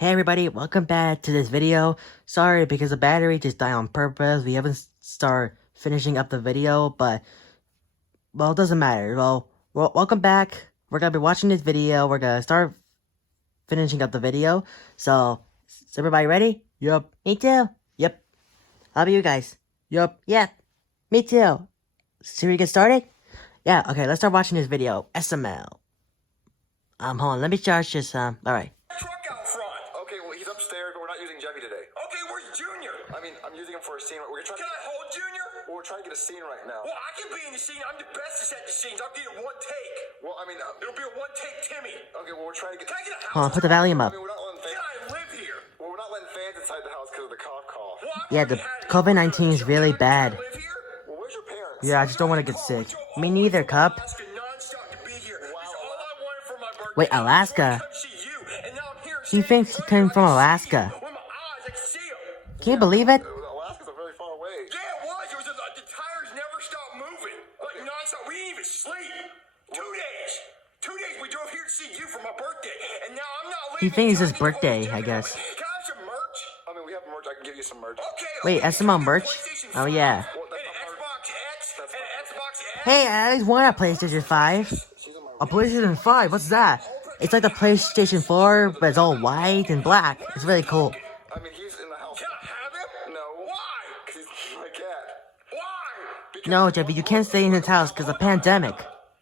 Hey everybody, welcome back to this video. Sorry because the battery just died on purpose. We haven't started finishing up the video, but well, it doesn't matter. Well, welcome back. We're gonna be watching this video. We're gonna start finishing up the video. So, is everybody ready? Yup. Me too. Yep. How about you guys? Yup. Yep. Me too. Should we get started? Yeah. Okay. Let's start watching this video. SML. Hold on. Let me charge this. All right. Truck out front. Okay, well, he's upstairs, but we're not using Jeffy today. Okay, where's Junior? I mean, I'm using him for a scene. Can I hold Junior? Well, we're trying to get a scene right now. Well, I can be in the scene. I'm the best at setting the scenes. I'll get it one take. Well, I mean, it'll be a one take Timmy. Okay, well, we're trying to get... Can I get a house? Hold on, put the volume up. I mean, we're not letting fans... Can I live here? Well, we're not letting fans inside the house because of the cough. Well, Yeah, the COVID-19 is really bad. Well, where's your parents? Yeah, I just don't want to get sick. Me neither, Cup. Wait, Alaska? He thinks he came from Alaska. Can you believe it? Alaska's very far away. Yeah, it was. The tires never stopped moving. Like nonstop. We didn't even sleep. 2 days. 2 days we drove here to see you for my birthday. And now I'm not leaving. He thinks it's his birthday, I guess. Can I have some merch? I mean, we have merch. I can give you some merch. Okay. Wait, SML merch? Oh, yeah. Hey, I always want a PlayStation 5. A PlayStation 5? What's that? It's like the PlayStation 4, but it's all white and black. It's really cool. I mean, he's in the house. Can I have him? No. Why? Because he's my cat. Why? No, Jeffy, you can't stay in his house because of the pandemic.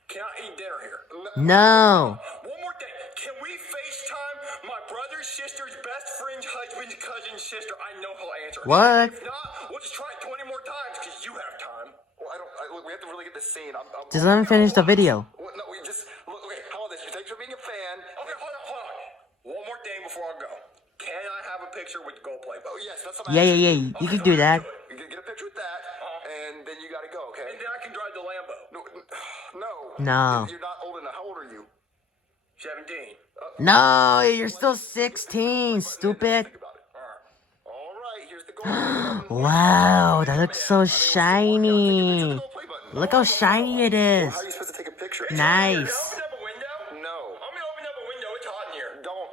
Can I eat dinner here? No. One more thing. Can we FaceTime my brother's sister's best friend's husband's cousin's sister? I know he'll answer. What? If not, we'll just try it 20 more times because you have time. Well, look, we have to really get this scene. Just let me finish the video. Well, no, we just... Look, okay, how about this? You take for being a fan. Okay, hold on. One more thing before I go. Can I have a picture with the gold plate? Oh, yes, that's what Yeah. You can do that. You can get a picture with that, and then you gotta go, okay? And then I can drive the Lambo. No. You're not old enough. How old are you? 17. No, you're still 16, stupid. Think about it. All right, here's the gold plate. Wow, that looks so shiny. Look how shiny it is. How are you supposed to take a picture? Nice. Open up a window? No. I'm gonna open up a window. It's hot in here. Don't.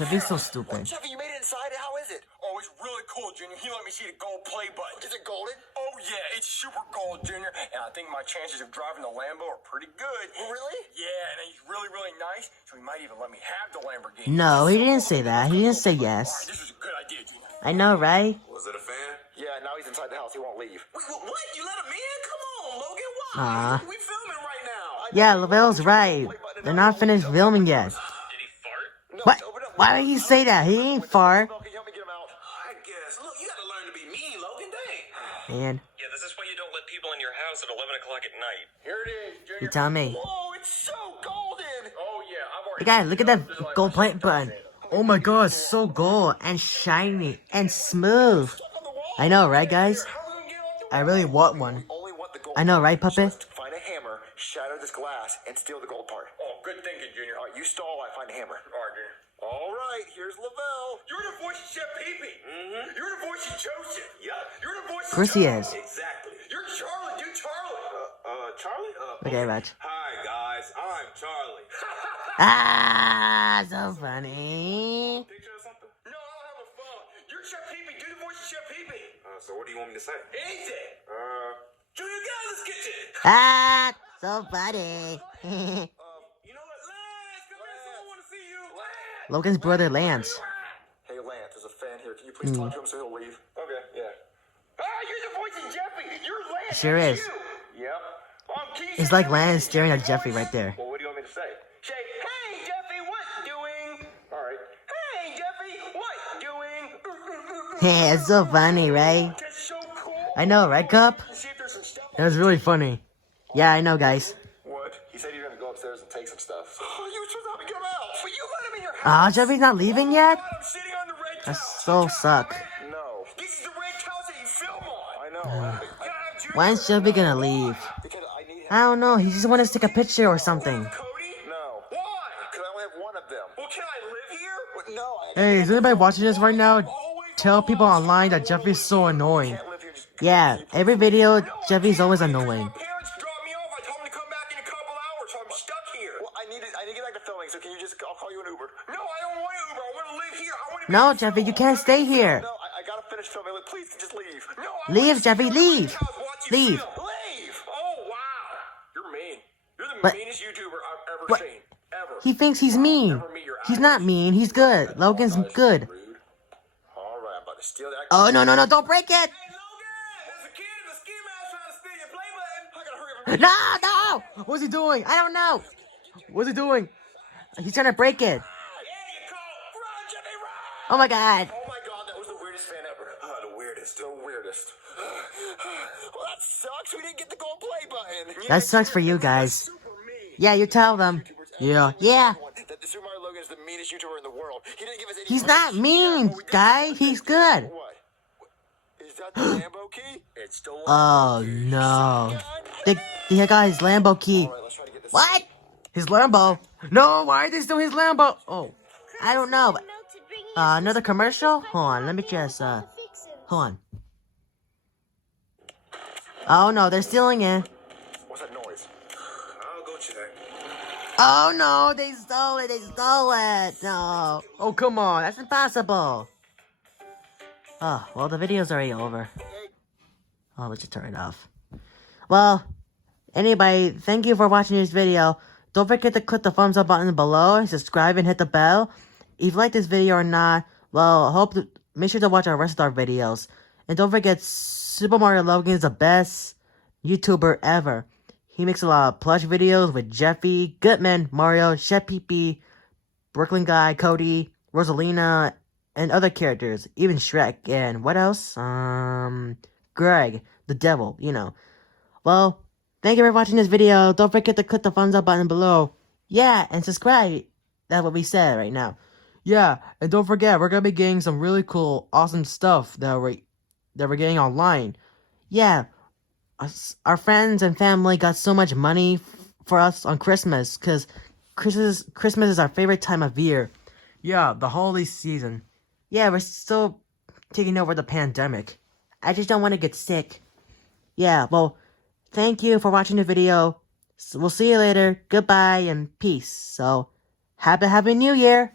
Jeffy's so stupid. Jeffy, you made it inside. How is it? Oh, it's really cool, Junior. He let me see the gold play button. Is it golden? Oh, yeah. It's super gold, Junior. And I think my chances of driving the Lambo are pretty good. Really? Yeah, and he's really, really nice, so he might even let me have the Lamborghini. No, he didn't say that. He didn't say All right, yes. this is a good idea, Junior. I know, right? Was it a fan? Yeah, now he's inside the house. He won't leave. Wait, what? You let him in? Come on, Logan. Why? We filming right now. Yeah, Lavelle's right. They're not finished filming yet. Did he fart? No, What? Why did he say that? He ain't far. Can you help me get him out? I guess. Look, you gotta learn to be mean, Logan. Dang. Man, Yeah, this is why you don't let people in your house at 11 o'clock at night. Here it is, Junior. you tell me. Whoa, it's so golden. Oh, yeah. I've already... Hey guys, look at that gold plate button. Oh my god, it's so gold and shiny and smooth. I know, right guys? I really want one. Only want the gold. I know, right, Puppet? Find a hammer, shatter this glass, and steal the gold part. Oh, good thinking, Junior. All right, you stall, I find a hammer. All right, Junior. All right, here's Lavelle. You're the voice of Chef Pee-Pee. Mm-hmm. You're the voice of Joseph. Yeah. You're the voice of... Of course he is. Exactly. You're Charlie. Do Charlie. Charlie? Okay, Raj. Hi, guys. I'm Charlie. Ah, so funny. Picture or something? No, I don't have a phone. You're Chef Pee-Pee. Do the voice of Chef Pee-Pee. So what do you want me to say? Anything. Junior, get out of this kitchen. Ah, so funny. You know what? Lance, come here. Someone want to see you. Lance. Logan's brother Lance. Hey, Lance, there's a fan here. Can you please talk to him so he'll leave? Okay, yeah. You're the voice of Jeffy. You're Lance. Sure That's is. you. Yep. It's like Lance staring at Jeffy right there. Well, what do you want me to say? Say, hey, Jeffy, what doing? All right. Hey, Jeffy, what doing? Yeah, it's so funny, right? That's so cool. I know, right, Cup? See if there's some stuff. That was really funny. Yeah, I know, guys. What? He said you're gonna go upstairs and take some stuff. Oh, you were supposed to help me get him out. But you let him in your Ah, house. Jeffy's not leaving yet? I'm sitting on the red That couch. so suck. No. This is the red couch that you film on. I know. When's Jeffy gonna leave? Because I need him. I don't know. He just wants to take a picture or something. Cody? No. Why? Because I only have one of them. Well, can I live here? Well, no. Hey, is anybody watching this right now? Tell people online that Jeffy's so annoying. Can't live here. Just Yeah, every video, Jeffy's always annoying. My parents dropped me off. I told them to come back in a couple hours, so I'm stuck here. Well, I need to get back to filming. So can you just? I'll call you an Uber. No, I don't want an Uber. I want to live here. No, Jeffy, you can't stay here. No, I gotta finish filming. Like, please, just leave. No, I Leave, want to Jeffy, see leave. your watch you Leave. feel. Leave. Oh wow, you're mean. You're the What? meanest YouTuber I've ever What? seen. Ever. He thinks he's mean. Never meet your He's not idols. mean. He's good. Logan's good. Rude. All right, I'm about to steal that. Oh, no, don't break it. Hey, Logan! There's a kid in the ski mask trying to steal your play button. I gotta hurry up. No. What's he doing? I don't know. What's he doing? He's trying to break it. Yeah, you call. Run, Jeffy, run! Oh my god. Oh my god, that was the weirdest fan ever. The weirdest. Well, that sucks. We didn't get the gold play button. That sucks for you guys. Super mean. Yeah, you tell them. Yeah. That the Super Mario Logan is the meanest YouTuber in the world. He didn't give us any. He's not mean, guy. He's good. What? Is that the Lambo key? It's the Lambo Oh key. no. They got his Lambo key. Alright, let's try to get this. What? His Lambo? No, why are they still his Lambo? Oh, I don't know. Another commercial? Hold on, let me just, hold on. Oh no, they're stealing it. What's that noise? I'll go check. Oh no, they stole it, no. Oh, come on, that's impossible. Oh, well, the video's already over. Oh, let's just turn it off. Well, anybody, thank you for watching this video. Don't forget to click the thumbs up button below, subscribe, and hit the bell. If you like this video or not, well, make sure to watch our rest of our videos. And don't forget, Super Mario Logan is the best YouTuber ever. He makes a lot of plush videos with Jeffy, Goodman, Mario, Chef Pee, Brooklyn Guy, Cody, Rosalina, and other characters, even Shrek, and what else? Greg, the devil, you know. Well, thank you for watching this video. Don't forget to click the thumbs up button below. Yeah, and subscribe. That's what we said right now. Yeah, and don't forget, we're gonna be getting some really cool, awesome stuff that we're getting online. Yeah, our friends and family got so much money for us on Christmas, because Christmas is our favorite time of year. Yeah, the holiday season. Yeah, we're still taking over the pandemic. I just don't want to get sick. Yeah, well, thank you for watching the video. So we'll see you later. Goodbye and peace. So, happy New Year!